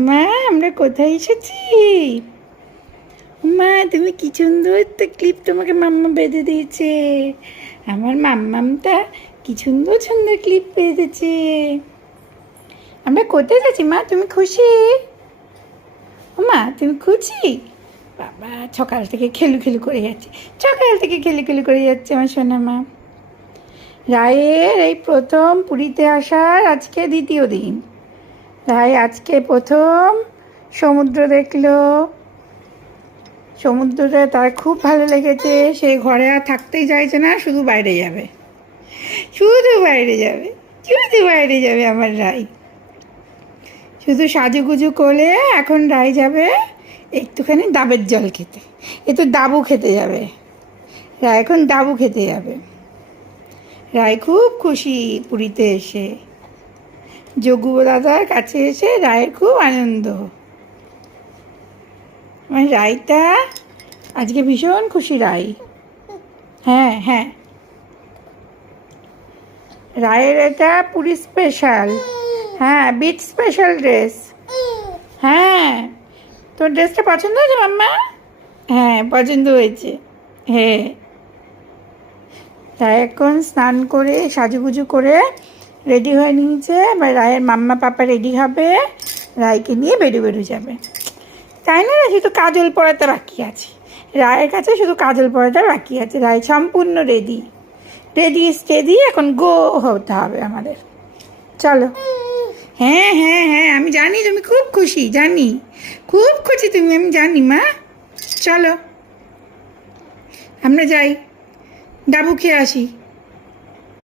মাম্মা, আমরা কোথায় এসেছি? মা, তুমি কি সুন্দর একটা ক্লিপ তোমাকে মাম্মা বেঁধে দিয়েছে। আমার মাম্মামটা কি সুন্দর সুন্দর ক্লিপ বেঁধেছে। আমরা কোথায় যাচ্ছি মা, তুমি খুশি? মা, তুমি খুশি? বাবা সকাল থেকে খেলু খেলু করে যাচ্ছে, সকাল থেকে খেলু খেলু করে যাচ্ছে আমার সোনা মা। রায়ের এই প্রথম পুরীতে আসার আজকে দ্বিতীয় দিন। রায় আজকে প্রথম সমুদ্র দেখলো। সমুদ্রটা তার খুব ভালো লেগেছে। সে ঘরে আর থাকতেই চাইছে না, শুধু বাইরে যাবে, শুধু বাইরে যাবে, শুধু বাইরে যাবে আমার রায়। শুধু সাজুগুজু করে এখন রায় যাবে একটুখানি ডাবের জল খেতে। এ তো ডাবু খেতে যাবে, রায় এখন ডাবু খেতে যাবে। রায় খুব খুশি পুরীতে এসে। যোগু দাদার কাছে এসে রায়ের খুব আনন্দ। আমার রায়টা আজকে ভীষণ খুশি রায়। হ্যাঁ হ্যাঁ, রায়ের এটা পুরী স্পেশাল। হ্যাঁ, বিচ স্পেশাল ড্রেস। হ্যাঁ, তোর ড্রেসটা পছন্দ হয়েছে মাম্মা? হ্যাঁ, পছন্দ হয়েছে। হ্যাঁ, তাই এখন স্নান করে সাজুগুজু করে রেডি হয়ে নিয়েছে। এবার রায়ের মাম্মা পাপা রেডি হবে, রায়কে নিয়ে বেরু যাবে, তাই না? শুধু কাজল পরাটা বাকি আছে, রায়ের কাছে শুধু কাজল পরাটা বাকি আছে। রায় সম্পূর্ণ রেডি, রেডি স্টেডি, এখন গো হতে হবে আমাদের। চলো। হ্যাঁ হ্যাঁ হ্যাঁ, আমি জানি তুমি খুব খুশি, জানি খুব খুশি তুমি, আমি জানি মা। চলো আমরা যাই, ডাবু খেয়ে আসি।